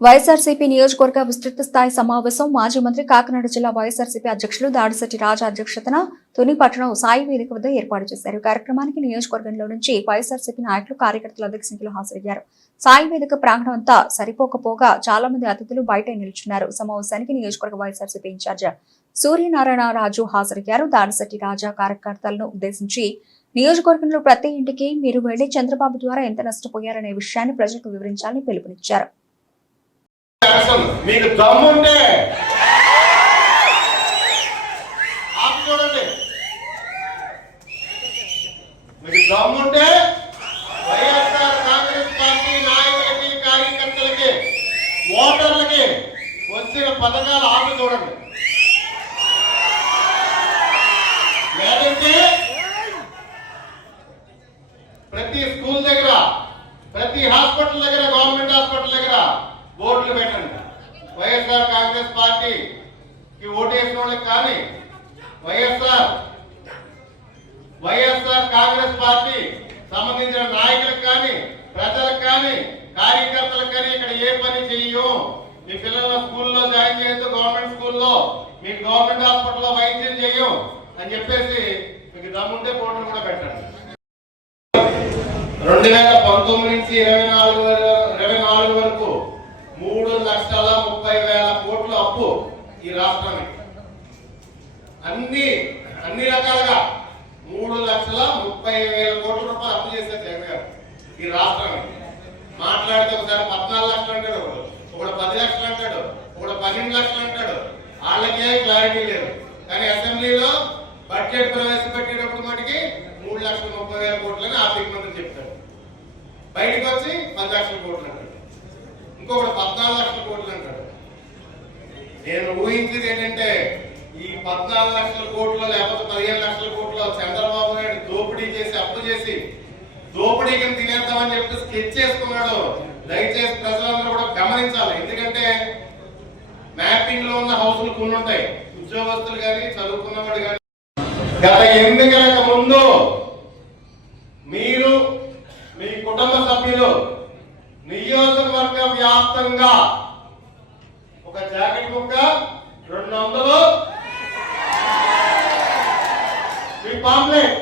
వైఎస్ఆర్సీపీ నియోజకవర్గ విస్తృత స్థాయి సమావేశం మాజీ మంత్రి కాకినాడ జిల్లా వైఎస్ఆర్సీపీ అధ్యక్షులు దాడిశెట్టి రాజా అధ్యక్షతన తుని పట్టణం సాయి వేదిక వద్ద ఏర్పాటు చేశారు. ఈ కార్యక్రమానికి నియోజకవర్గంలో నుంచి వైఎస్ఆర్సీపీ నాయకులు కార్యకర్తలు అధిక సంఖ్యలో హాజరయ్యారు. సాయి వేదిక ప్రాంగణం అంతా సరిపోకపోగా చాలా మంది అతిథులు బయట నిల్చున్నారు. సమావేశానికి నియోజకవర్గ వైఎస్ఆర్సీపీ ఇన్ఛార్జ్ సూర్యనారాయణ రాజు హాజరయ్యారు. దాడిశెట్టి రాజా కార్యకర్తలను ఉద్దేశించి నియోజకవర్గంలో ప్రతి ఇంటికి మీరు వెళ్ళి చంద్రబాబు ద్వారా ఎంత నష్టపోయారనే విషయాన్ని ప్రజలకు వివరించాలని పిలుపునిచ్చారు. మీకు దమ్ముంటే ఆపి చూడండి మీకు దమ్ముంటే వైఎస్ఆర్ కాంగ్రెస్ పార్టీ నాయకులకి కార్యకర్తలకి ఓటర్లకి వచ్చిన పథకాలు ఆపి చూడండి. లేదంటే ప్రతి స్కూల్ దగ్గర ప్రతి హాస్పిటల్ దగ్గర గవర్నమెంట్ హాస్పిటల్ దగ్గర బోర్డులు పెట్టండి. వైఎస్ఆర్ కాంగ్రెస్ పార్టీకి ఓటేసిన వాళ్ళకి కానీ వైఎస్ఆర్ వైఎస్ఆర్ కాంగ్రెస్ పార్టీ సంబంధించిన నాయకులకు కానీ ప్రజలకు కానీ కార్యకర్తలకు కానీ ఇక్కడ ఏ పని చెయ్యం మీ పిల్లల స్కూల్లో జాయిన్ చేయొద్దు గవర్నమెంట్ స్కూల్లో మీ గవర్నమెంట్ హాస్పిటల్లో వైద్యం చెయ్యం అని చెప్పేసి మీకు దమ్ముంటే బోర్డులు కూడా పెట్టండి. రెండు వేల పంతొమ్మిది నుంచి ఇరవై నాలుగు వర- ఇరవై నాలుగు వరకు మూడు లక్షల ముప్పై వేల కోట్ల అప్పు ఈ రాష్ట్రానికి. అన్ని అన్ని రకాలుగా మూడు లక్షల ముప్పై వేల కోట్ల రూపాయలు అప్పు చేశారు జగన్ గారు ఈ రాష్ట్రానికి. మాట్లాడితే ఒకసారి పద్నాలుగు లక్షలు అంటాడు ఒకడు. పది లక్షలు అంటాడు. ఒకడు పన్నెండు లక్షలు అంటాడు. వాళ్ళకే క్లారిటీ లేదు. కానీ అసెంబ్లీలో బడ్జెట్ ప్రవేశపెట్టేటప్పుడు మటుకి మూడు లక్షల ముప్పై వేల కోట్లని ఆర్థిక మంత్రి చెప్తాడు. బయటకు వచ్చి పది లక్షల కోట్లు ఇంకొకటి పద్నాలుగు లక్షల కోట్లు అంటాడు. నేను ఊహించింది ఏంటంటే ఈ పద్నాలుగు లక్షల కోట్లు లేకపోతే పదిహేను లక్షల కోట్లు చంద్రబాబు నాయుడు దోపిడీ చేసి అప్పు చేసి దోపిడీ కింద తినేద్దామని చెప్పి స్కెచ్ చేసుకున్నాడు. దయచేసి ప్రజలందరూ కూడా గమనించాలి. ఎందుకంటే మ్యాపింగ్లో ఉన్న హౌసులు కొన్ని ఉంటాయి. ఉద్యోగస్తులు కానీ చదువుకున్నవాడు కానీ. గత ఎన్నికలకు ముందు మీరు మీ కుటుంబ సభ్యులు వ్యాప్తంగా ఒక జాకెట్ కుక్క రెండు వందలు. మీ పాంప్లెట్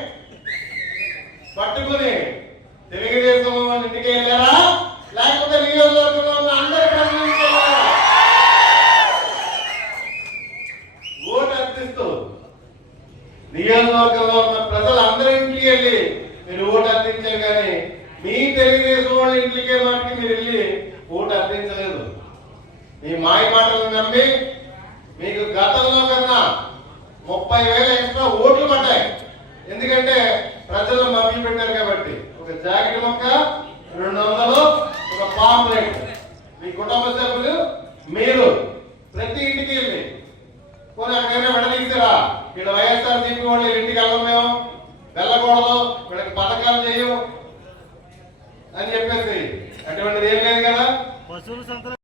పట్టుకుని తెలుగుదేశం వాళ్ళ ఇంటికి వెళ్ళారా? లేకపోతే నియోజకవర్గంలో ఉన్న అందరి ఓటు అర్థిస్తూ నియోజకవర్గంలో ఉన్న ప్రజలందరింటికి వెళ్ళి మీరు ఓటు అందించారు కానీ తెలుగుదేశం వాళ్ళ ఇంటికే మాటకి మీరు వెళ్ళి ఓటు అర్థించలేదు మీ మాయ మాటలు నమ్మి మీకు గతంలో కన్నా ముప్పై వేల ఎక్స్ట్రా ఓట్లు పడ్డాయి. ఎందుకంటే ప్రజలు మభ్య పెట్టారు కాబట్టి. ఒక జాకెట్ మొక్క రెండు వందలు ఒక పాంప్లెట్ మీ కుటుంబ సభ్యులు మీరు ప్రతి ఇంటికి వెళ్ళి పోనీ అక్కడైనా విడదీసారా వీళ్ళ వైఎస్ఆర్ సీపీ వాళ్ళు ఇంటికి వెళ్ళం మేము వెళ్ళకూడదు వీళ్ళకి పథకాలు చేయం అని చెప్పేసి. అటువంటిది ఏం లేదు కదా? పశువుల సంతలో